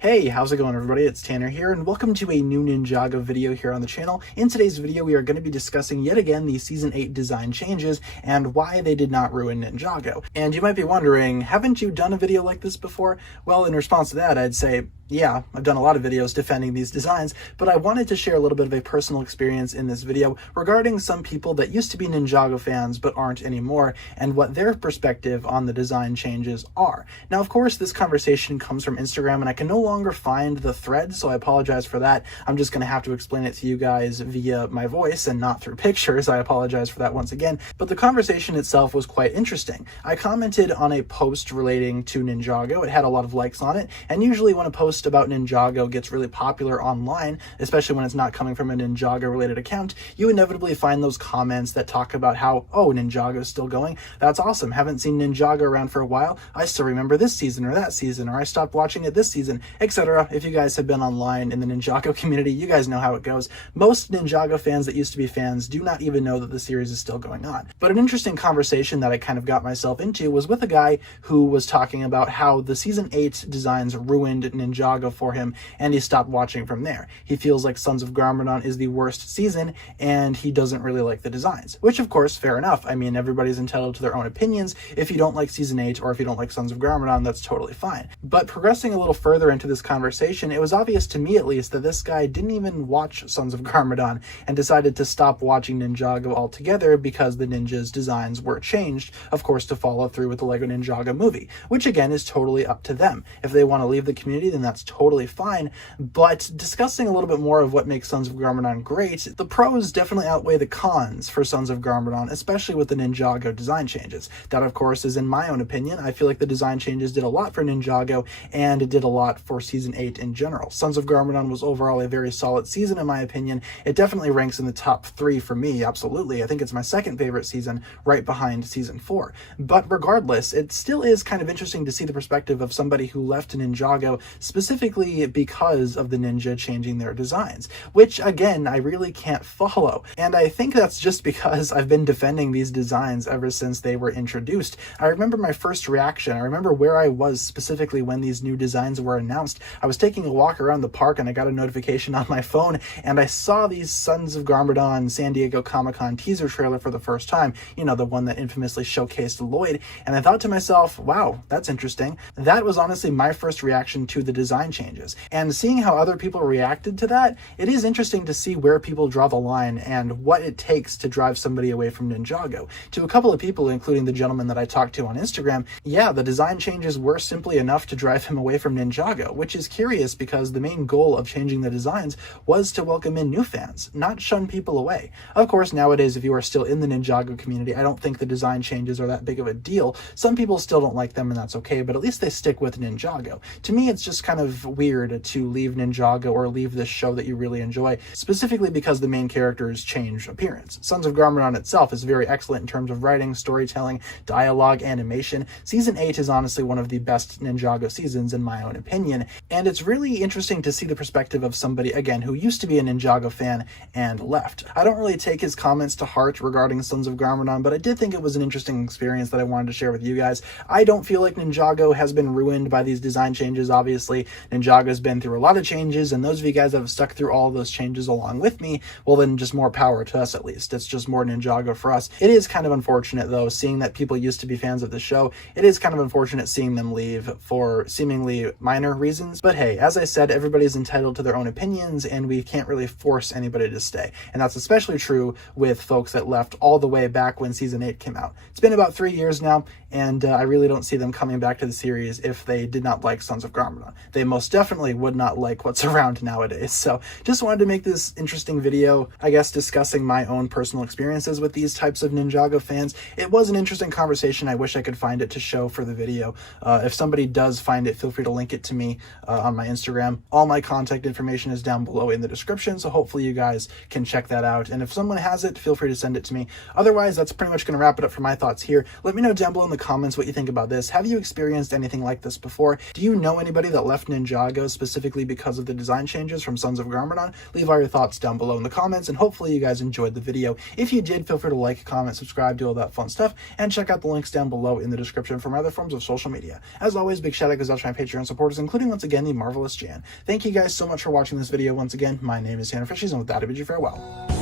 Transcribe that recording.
Hey, how's it going everybody? It's Tanner here and welcome to a new Ninjago video here on the channel. In today's video we are going to be discussing yet again the Season 8 design changes and why they did not ruin Ninjago. And you might be wondering, haven't you done a video like this before? Well, in response to that I'd say, yeah, I've done a lot of videos defending these designs, but I wanted to share a little bit of a personal experience in this video regarding some people that used to be Ninjago fans but aren't anymore and what their perspective on the design changes are. Now, of course, this conversation comes from Instagram and I can no longer find the thread, so I apologize for that. I'm just going to have to explain it to you guys via my voice and not through pictures. I apologize for that once again, but the conversation itself was quite interesting. I commented on a post relating to Ninjago. It had a lot of likes on it, and usually when a post about Ninjago gets really popular online, especially when it's not coming from a Ninjago related account, you inevitably find those comments that talk about how, oh, Ninjago's still going. That's awesome. Haven't seen Ninjago around for a while. I still remember this season or that season, or I stopped watching it this season, etc. If you guys have been online in the Ninjago community, you guys know how it goes. Most Ninjago fans that used to be fans do not even know that the series is still going on. But an interesting conversation that I kind of got myself into was with a guy who was talking about how the Season 8 designs ruined Ninjago for him, and he stopped watching from there. He feels like Sons of Garmadon is the worst season, and he doesn't really like the designs. Which, of course, fair enough. I mean, everybody's entitled to their own opinions. If you don't like Season 8, or if you don't like Sons of Garmadon, that's totally fine. But progressing a little further into this conversation, it was obvious to me, at least, that this guy didn't even watch Sons of Garmadon, and decided to stop watching Ninjago altogether because the ninjas' designs were changed, of course, to follow through with the LEGO Ninjago movie, which again is totally up to them. If they want to leave the community, then that's totally fine. But discussing a little bit more of what makes Sons of Garmadon great, the pros definitely outweigh the cons for Sons of Garmadon, especially with the Ninjago design changes. That, of course, is in my own opinion. I feel like the design changes did a lot for Ninjago, and it did a lot for Season 8 in general. Sons of Garmadon was overall a very solid season in my opinion. It definitely ranks in the top 3 for me, absolutely. I think it's my second favorite season, right behind Season 4. But regardless, it still is kind of interesting to see the perspective of somebody who left Ninjago specifically because of the ninja changing their designs, which again, I really can't follow. And I think that's just because I've been defending these designs ever since they were introduced. I remember my first reaction. I remember where I was specifically when these new designs were announced. I was taking a walk around the park and I got a notification on my phone and I saw these Sons of Garmadon San Diego Comic-Con teaser trailer for the first time, you know, the one that infamously showcased Lloyd, and I thought to myself, wow, that's interesting. That was honestly my first reaction to the design changes. And seeing how other people reacted to that, it is interesting to see where people draw the line and what it takes to drive somebody away from Ninjago. To a couple of people, including the gentleman that I talked to on Instagram, yeah, the design changes were simply enough to drive him away from Ninjago, which is curious because the main goal of changing the designs was to welcome in new fans, not shun people away. Of course, nowadays, if you are still in the Ninjago community, I don't think the design changes are that big of a deal. Some people still don't like them and that's okay, but at least they stick with Ninjago. To me, it's just kind of weird to leave Ninjago or leave this show that you really enjoy, specifically because the main characters change appearance. Sons of Garmadon itself is very excellent in terms of writing, storytelling, dialogue, animation. Season 8 is honestly one of the best Ninjago seasons in my own opinion, and it's really interesting to see the perspective of somebody, again, who used to be a Ninjago fan and left. I don't really take his comments to heart regarding Sons of Garmadon, but I did think it was an interesting experience that I wanted to share with you guys. I don't feel like Ninjago has been ruined by these design changes, obviously. Ninjago's been through a lot of changes, and those of you guys that have stuck through all those changes along with me, well then just more power to us at least. It's just more Ninjago for us. It is kind of unfortunate though, seeing that people used to be fans of the show. It is kind of unfortunate seeing them leave for seemingly minor reasons, but hey, as I said, everybody's entitled to their own opinions and we can't really force anybody to stay. And that's especially true with folks that left all the way back when Season 8 came out. It's been about 3 years now, and I really don't see them coming back to the series if they did not like Sons of Garmadon. They most definitely would not like what's around nowadays. So just wanted to make this interesting video, I guess, discussing my own personal experiences with these types of Ninjago fans. It was an interesting conversation. I wish I could find it to show for the video. If somebody does find it, feel free to link it to me on my Instagram. All my contact information is down below in the description, so hopefully you guys can check that out. And if someone has it, feel free to send it to me. Otherwise, that's pretty much going to wrap it up for my thoughts here. Let me know down below in the comments what you think about this. Have you experienced anything like this before? Do you know anybody that left Ninjago specifically because of the design changes from Sons of Garmadon? Leave all your thoughts down below in the comments, and hopefully you guys enjoyed the video. If you did, feel free to like, comment, subscribe, do all that fun stuff, and check out the links down below in the description for my other forms of social media. As always, big shout out goes out to my Patreon supporters, including once again the marvelous Jan. Thank you guys so much for watching this video once again. My name is TannerFishies, and with that I bid you farewell.